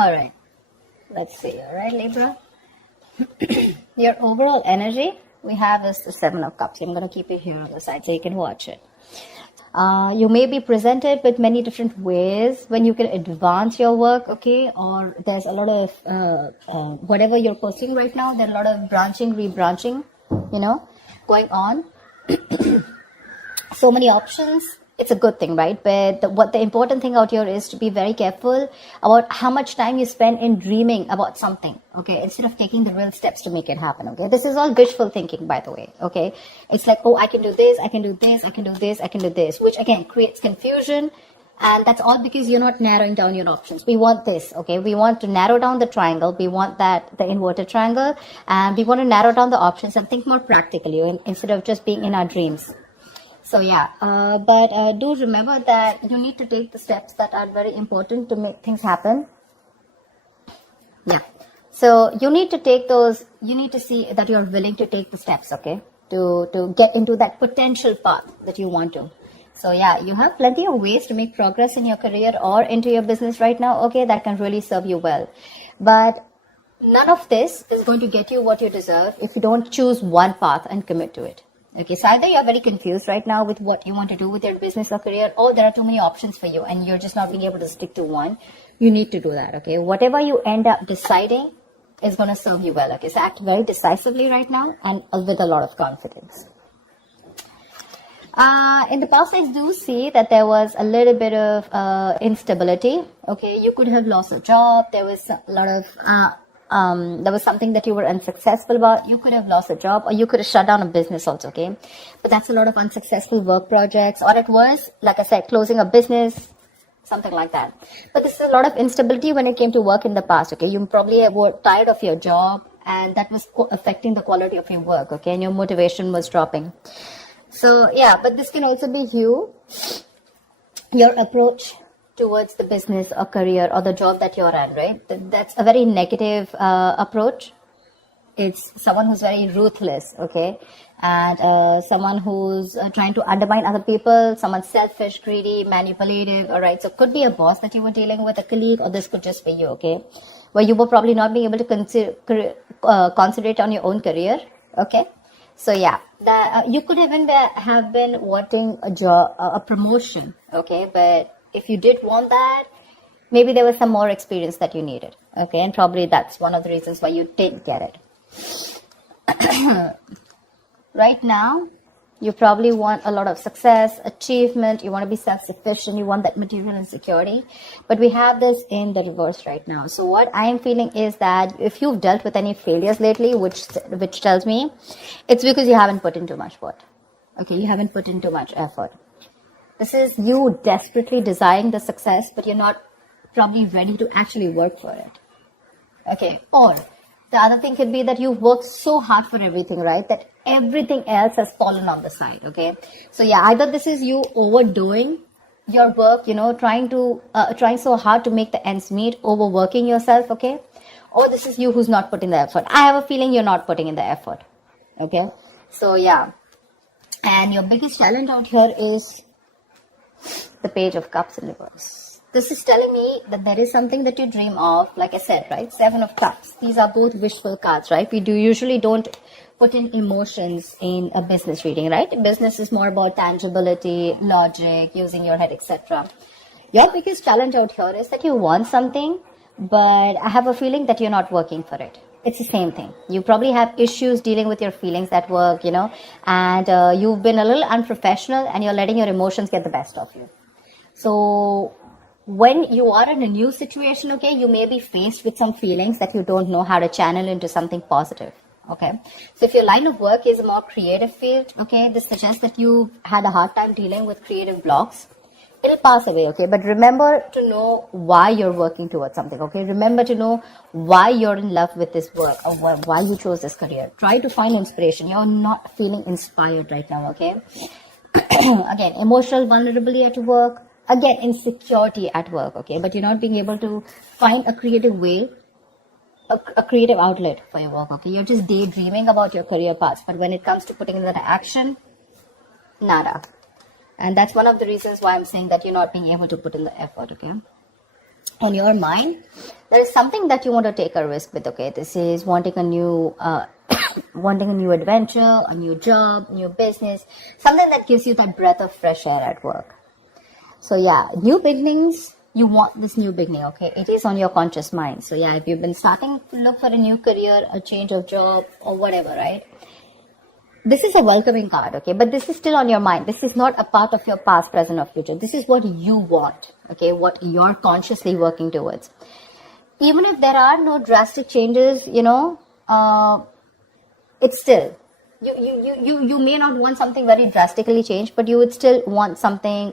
All right, let's see. All right, Libra. Your overall energy we have is the Seven of Cups. I'm going to keep it here on the side so you can watch it. You may be presented with many different ways when you can advance your work, okay? Or there's a lot of whatever you're pursuing right now. There's a lot of branching, rebranching, going on. So many options. It's a good thing, right? But the important thing out here is to be very careful about how much time you spend in dreaming about something, okay? Instead of taking the real steps to make it happen, okay? This is all wishful thinking, by the way, okay? It's like, oh, I can do this, I can do this, I can do this, I can do this, which again creates confusion. And that's all because you're not narrowing down your options. We want this, okay? We want to narrow down the triangle. We want the inverted triangle. And we want to narrow down the options and think more practically instead of just being in our dreams. So yeah, but do remember that you need to take the steps that are very important to make things happen. Yeah. So you need to take those, you need to see that you're willing to take the steps, okay? To get into that potential path that you want to. So yeah, you have plenty of ways to make progress in your career or into your business right now, okay? That can really serve you well. But none of this is going to get you what you deserve if you don't choose one path and commit to it. Okay, so either you're very confused right now with what you want to do with your business or career, or there are too many options for you and you're just not being able to stick to one. You need to do that, okay? Whatever you end up deciding is going to serve you well, okay? So act very decisively right now and with a lot of confidence. In the past, I do see that there was a little bit of instability, okay? You could have lost a job. There was a lot of... there was something that you were unsuccessful about. You could have lost a job or you could have shut down a business also, okay? But that's a lot of unsuccessful work projects, or it was, like I said, closing a business, something like that. But this is a lot of instability when it came to work in the past, okay? You probably were tired of your job and that was affecting the quality of your work, okay? And your motivation was dropping. So yeah, but this can also be your approach towards the business or career or the job that you're in, right? That's a very negative approach. It's someone who's very ruthless, okay? And someone who's trying to undermine other people, someone selfish, greedy, manipulative, all right? So it could be a boss that you were dealing with, a colleague, or this could just be you, okay? Where you were probably not being able to concentrate on your own career, okay? So yeah, you could even have been wanting a job, a promotion, okay? But if you did want that, maybe there was some more experience that you needed, okay? And probably that's one of the reasons why you didn't get it. Right now, you probably want a lot of success, achievement, you want to be self-sufficient, you want that material and security. But we have this in the reverse right now. So what I am feeling is that if you've dealt with any failures lately, which tells me, it's because you haven't put in too much work, okay? You haven't put in too much effort. This is you desperately desiring the success, but you're not probably ready to actually work for it. Okay. Or the other thing could be that you've worked so hard for everything, right? That everything else has fallen on the side. Okay. So yeah, either this is you overdoing your work, trying so hard to make the ends meet, overworking yourself. Okay. Or this is you who's not putting the effort. I have a feeling you're not putting in the effort. Okay. So yeah. And your biggest challenge out here is the Page of Cups in reverse. This is telling me that there is something that you dream of, like I said, right? Seven of Cups. These are both wishful cards, right? We usually don't put in emotions in a business reading, right? Business is more about tangibility, logic, using your head, etc. Your biggest challenge out here is that you want something, but I have a feeling that you're not working for it. It's the same thing. You probably have issues dealing with your feelings at work, and you've been a little unprofessional and you're letting your emotions get the best of you. So when you are in a new situation, okay, you may be faced with some feelings that you don't know how to channel into something positive. Okay. So if your line of work is a more creative field, okay, this suggests that you had a hard time dealing with creative blocks. It'll pass away, okay? But remember to know why you're working towards something, okay? Remember to know why you're in love with this work or why you chose this career. Try to find inspiration. You're not feeling inspired right now, okay? Again, emotional vulnerability at work. Again, insecurity at work, okay? But you're not being able to find a creative way, a creative outlet for your work, okay? You're just daydreaming about your career path. But when it comes to putting it into action, nada. And that's one of the reasons why I'm saying that you're not being able to put in the effort, okay? in your mind, there is something that you want to take a risk with. Okay, this is wanting a new wanting a new adventure, a new job, new business, something that gives you that breath of fresh air at work. So yeah, new beginnings, you want this new beginning. Okay, it is on your conscious mind. So yeah, if you've been starting to look for a new career, a change of job, or whatever, right, this is a welcoming card. Okay, but this is still on your mind. This is not a part of your past, present, or future. This is what you want. Okay, what you're consciously working towards. Even if there are no drastic changes, it's still, you may not want something very drastically changed, but you would still want something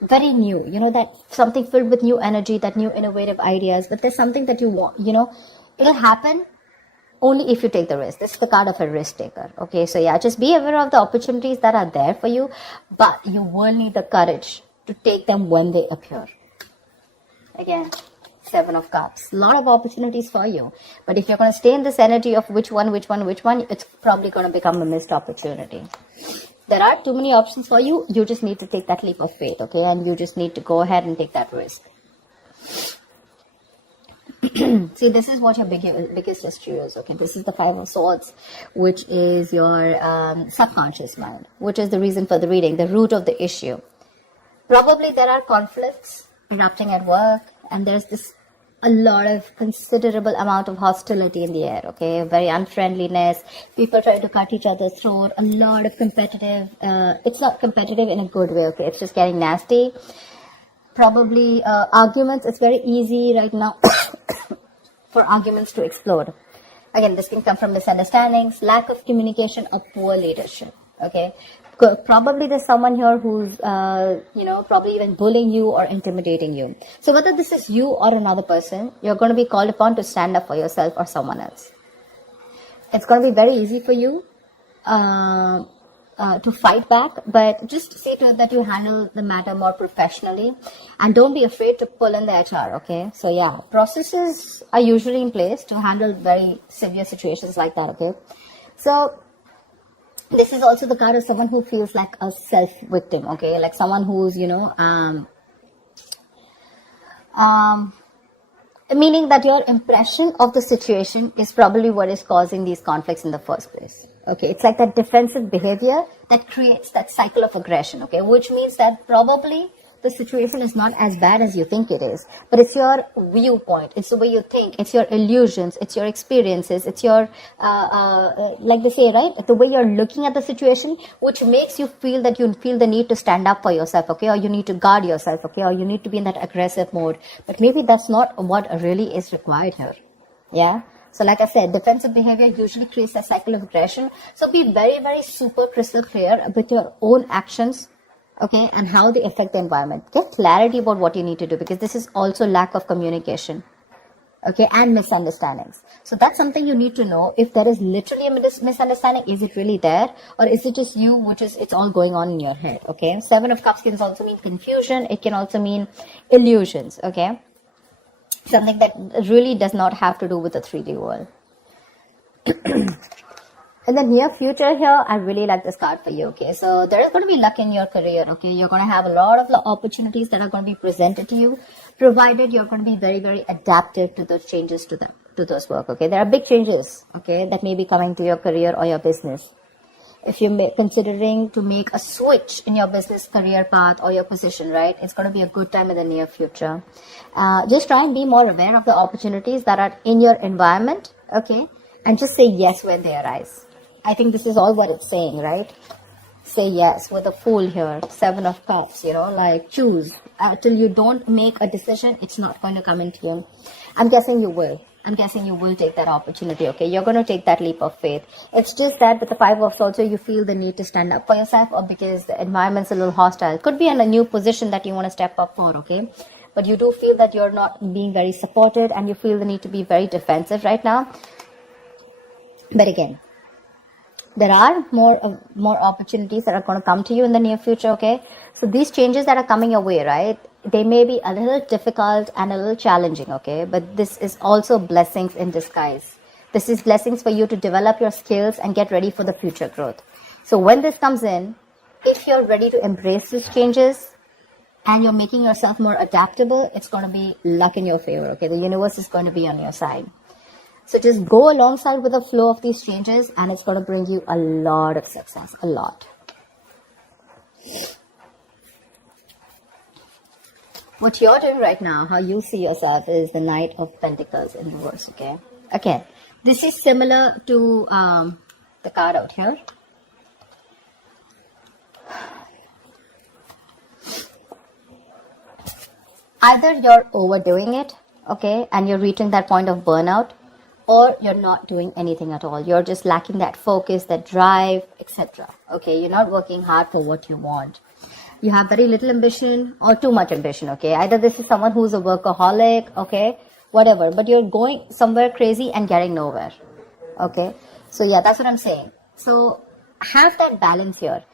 very new, that something filled with new energy, that new innovative ideas. But there's something that you want, it'll happen only if you take the risk. This is the card of a risk taker. Okay, so yeah, just be aware of the opportunities that are there for you, but you will need the courage to take them when they appear. Again, 7 of Cups. A lot of opportunities for you. But if you're going to stay in this energy of which one, it's probably going to become a missed opportunity. There are too many options for you. You just need to take that leap of faith, okay? And you just need to go ahead and take that risk. See, this is what your biggest issue is, okay? This is the 5 of Swords, which is your subconscious mind, which is the reason for the reading, the root of the issue. Probably there are conflicts erupting at work, and there's a lot of considerable amount of hostility in the air, okay? Very unfriendliness, people trying to cut each other's throat, a lot of competitive, it's not competitive in a good way, okay? It's just getting nasty. Probably arguments, it's very easy right now for arguments to explode. Again, this can come from misunderstandings, lack of communication, or poor leadership, okay? Probably there's someone here who's, probably even bullying you or intimidating you. So whether this is you or another person, you're going to be called upon to stand up for yourself or someone else. It's going to be very easy for you to fight back, but just see to it that you handle the matter more professionally, and don't be afraid to pull in the HR, okay? So yeah, processes are usually in place to handle very severe situations like that, okay? So this is also the card of someone who feels like a self-victim, okay? Like someone who's, meaning that your impression of the situation is probably what is causing these conflicts in the first place. Okay, it's like that defensive behavior that creates that cycle of aggression, okay? Which means that probably the situation is not as bad as you think it is, but it's your viewpoint, it's the way you think, it's your illusions, it's your experiences, it's your, like they say, right, the way you're looking at the situation, which makes you feel that you feel the need to stand up for yourself, okay, or you need to guard yourself, okay, or you need to be in that aggressive mode. But maybe that's not what really is required here. Yeah. So like I said, defensive behavior usually creates a cycle of aggression. So be very, very super crystal clear with your own actions, okay, and how they affect the environment. Get clarity about what you need to do, because this is also lack of communication, okay, and misunderstandings. So that's something you need to know. If there is literally a misunderstanding, is it really there, or is it just you, which is, it's all going on in your head, okay? 7 of Cups can also mean confusion. It can also mean illusions, okay? Something that really does not have to do with the 3D world. In the near future here, I really like this card for you, okay? So there is going to be luck in your career, okay? You're going to have a lot of opportunities that are going to be presented to you, provided you're going to be very, very adaptive to the changes to those work, okay? There are big changes, okay, that may be coming to your career or your business. If you're considering to make a switch in your business career path or your position, right, it's going to be a good time in the near future. Just try and be more aware of the opportunities that are in your environment, okay? And just say yes when they arise. I think this is all what it's saying, right? Say yes with a Fool here, 7 of Cups, like choose. Till you don't make a decision, it's not going to come into you. I'm guessing you will. I'm guessing you will take that opportunity, okay? You're going to take that leap of faith. It's just that with the 5 of Swords, you feel the need to stand up for yourself, or because the environment's a little hostile. Could be in a new position that you want to step up for, okay? But you do feel that you're not being very supported, and you feel the need to be very defensive right now. But again, there are more opportunities that are going to come to you in the near future, okay? So these changes that are coming your way, right, they may be a little difficult and a little challenging, okay? But this is also blessings in disguise. This is blessings for you to develop your skills and get ready for the future growth. So when this comes in, if you're ready to embrace these changes and you're making yourself more adaptable, it's going to be luck in your favor, okay? The universe is going to be on your side. So just go alongside with the flow of these changes, and it's going to bring you a lot of success, a lot. What you're doing right now, how you see yourself, is the Knight of Pentacles in reverse, okay? Again, this is similar to the card out here. Either you're overdoing it, okay, and you're reaching that point of burnout, or you're not doing anything at all. You're just lacking that focus, that drive, etc. Okay, you're not working hard for what you want. You have very little ambition or too much ambition, okay? Either this is someone who's a workaholic, okay, whatever, but you're going somewhere crazy and getting nowhere, okay? So yeah, that's what I'm saying. So have that balance here.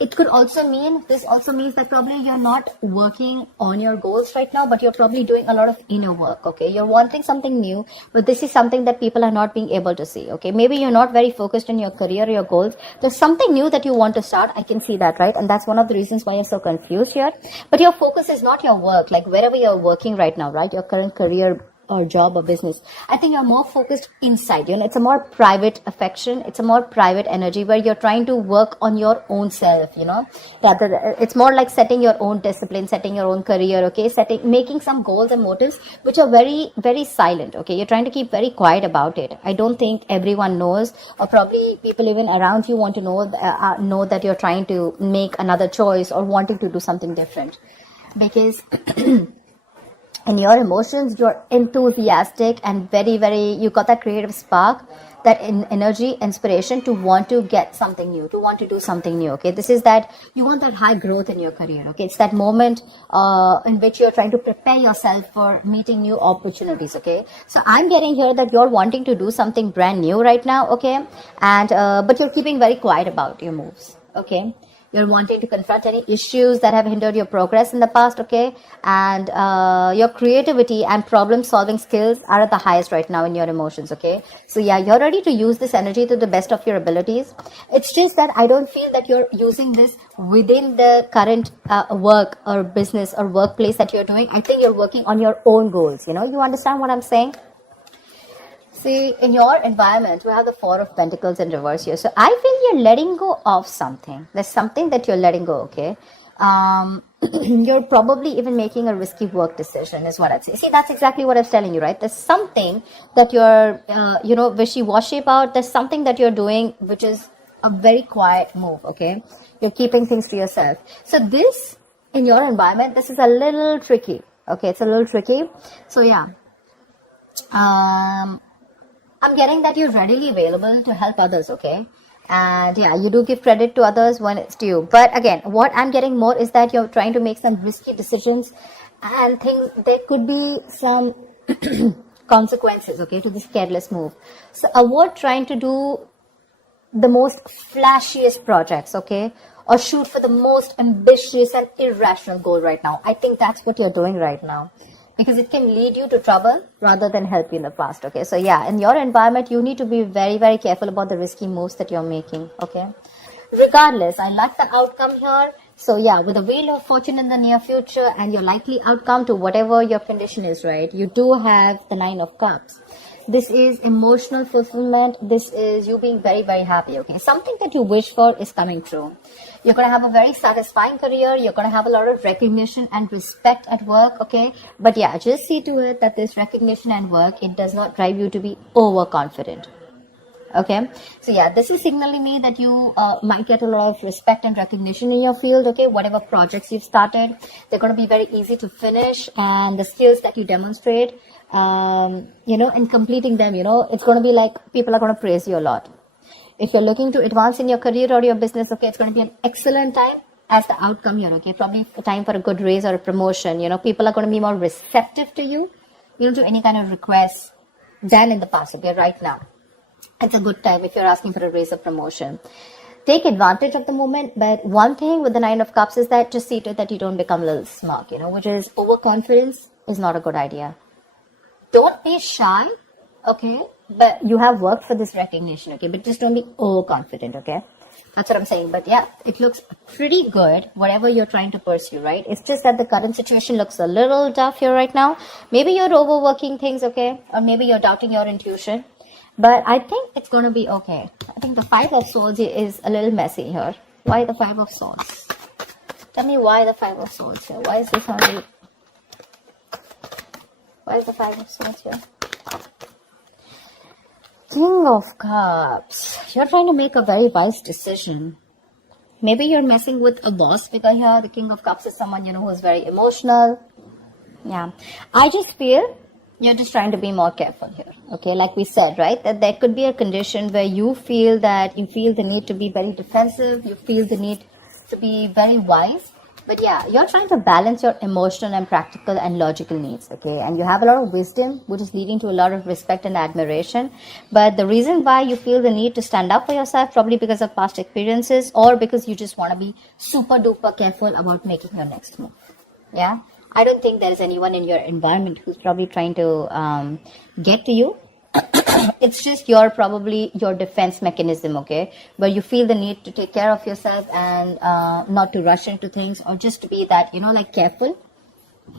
It could also mean, this also means that probably you're not working on your goals right now, but you're probably doing a lot of inner work, okay? You're wanting something new, but this is something that people are not being able to see, okay? Maybe you're not very focused on your career or your goals. There's something new that you want to start. I can see that, right? And that's one of the reasons why you're so confused here. But your focus is not your work, like wherever you're working right now, right? Your current career or job or business. I think you're more focused inside, you know, it's a more private affection, it's a more private energy where you're trying to work on your own self, you know, rather it's more like setting your own discipline, setting your own career, okay, making some goals and motives which are very, very silent, okay? You're trying to keep very quiet about it. I don't think everyone knows, or probably people even around you want to know that you're trying to make another choice or wanting to do something different, because in your emotions, you're enthusiastic and very, very, you got that creative spark, that energy, inspiration to want to get something new, to want to do something new, okay? This is that, you want that high growth in your career, okay? It's that moment in which you're trying to prepare yourself for meeting new opportunities, okay? So I'm getting here that you're wanting to do something brand new right now, okay? And, but you're keeping very quiet about your moves, okay? You're wanting to confront any issues that have hindered your progress in the past, okay? And your creativity and problem-solving skills are at the highest right now in your emotions, okay? So yeah, you're ready to use this energy to the best of your abilities. It's just that I don't feel that you're using this within the current work or business or workplace that you're doing. I think you're working on your own goals, you know? You understand what I'm saying? See, in your environment, we have the Four of Pentacles in reverse here. So I feel you're letting go of something. There's something that you're letting go, okay? You're probably even making a risky work decision is what I'd say. See, that's exactly what I was telling you, right? There's something that you're, wishy-washy about. There's something that you're doing which is a very quiet move, okay? You're keeping things to yourself. So this, in your environment, this is a little tricky, okay? It's a little tricky. So yeah. I'm getting that you're readily available to help others, okay? And yeah, you do give credit to others when it's due. But again, what I'm getting more is that you're trying to make some risky decisions and things, there could be some consequences, okay, to this careless move. So avoid trying to do the most flashiest projects, okay? Or shoot for the most ambitious and irrational goal right now. I think that's what you're doing right now, because it can lead you to trouble rather than help you in the past, okay? So yeah, in your environment, you need to be very, very careful about the risky moves that you're making, okay? Regardless, I like the outcome here. So yeah, with the Wheel of Fortune in the near future and your likely outcome to whatever your condition is, right? You do have the Nine of Cups. This is emotional fulfillment. This is you being very, very happy, okay? Something that you wish for is coming true. You're going to have a very satisfying career. You're going to have a lot of recognition and respect at work, okay? But yeah, just see to it that this recognition and work, it does not drive you to be overconfident, okay? So yeah, this is signaling me that you might get a lot of respect and recognition in your field, okay? Whatever projects you've started, they're going to be very easy to finish, and the skills that you demonstrate, in completing them, it's going to be like people are going to praise you a lot. If you're looking to advance in your career or your business, okay, it's going to be an excellent time as the outcome here, okay? Probably a time for a good raise or a promotion, people are going to be more receptive to you, to any kind of requests than in the past, okay, right now. It's a good time if you're asking for a raise or promotion. Take advantage of the moment, but one thing with the Nine of Cups is that just see to it that you don't become a little smug, which is overconfidence is not a good idea. Don't be shy, okay? But you have worked for this recognition, okay? But just don't be overconfident, okay? That's what I'm saying. But yeah, it looks pretty good, whatever you're trying to pursue, right? It's just that the current situation looks a little tough here right now. Maybe you're overworking things, okay? Or maybe you're doubting your intuition. But I think it's going to be okay. I think the Five of Swords is a little messy here. Why the Five of Swords? Tell me why the Five of Swords here. Why is this only... Why is the Five of Swords here? King of Cups. You're trying to make a very wise decision. Maybe you're messing with a boss because here the King of Cups is someone, you know, who's very emotional. Yeah. I just feel you're just trying to be more careful here. Okay. Like we said, right? That there could be a condition where you feel the need to be very defensive. You feel the need to be very wise. But yeah, you're trying to balance your emotional and practical and logical needs, okay? And you have a lot of wisdom, which is leading to a lot of respect and admiration. But the reason why you feel the need to stand up for yourself, probably because of past experiences or because you just want to be super duper careful about making your next move. Yeah? I don't think there's anyone in your environment who's probably trying to get to you. It's just your defense mechanism, okay, where you feel the need to take care of yourself and not to rush into things, or just to be that, you know, like careful.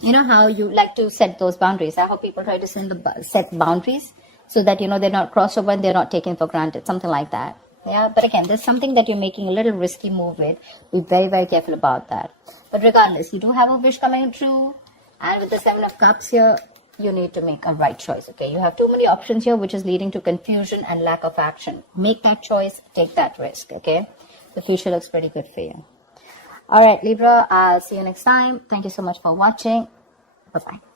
You know how you like to set those boundaries. I hope people try to set boundaries so that, you know, they're not crossed over and they're not taken for granted, something like that. Yeah, but again, there's something that you're making a little risky move with. Be very, very careful about that. But regardless, you do have a wish coming true, and with the Seven of Cups here, you need to make a right choice, okay? You have too many options here, which is leading to confusion and lack of action. Make that choice, take that risk, okay? The future looks pretty good for you. All right, Libra, I'll see you next time. Thank you so much for watching. Bye-bye.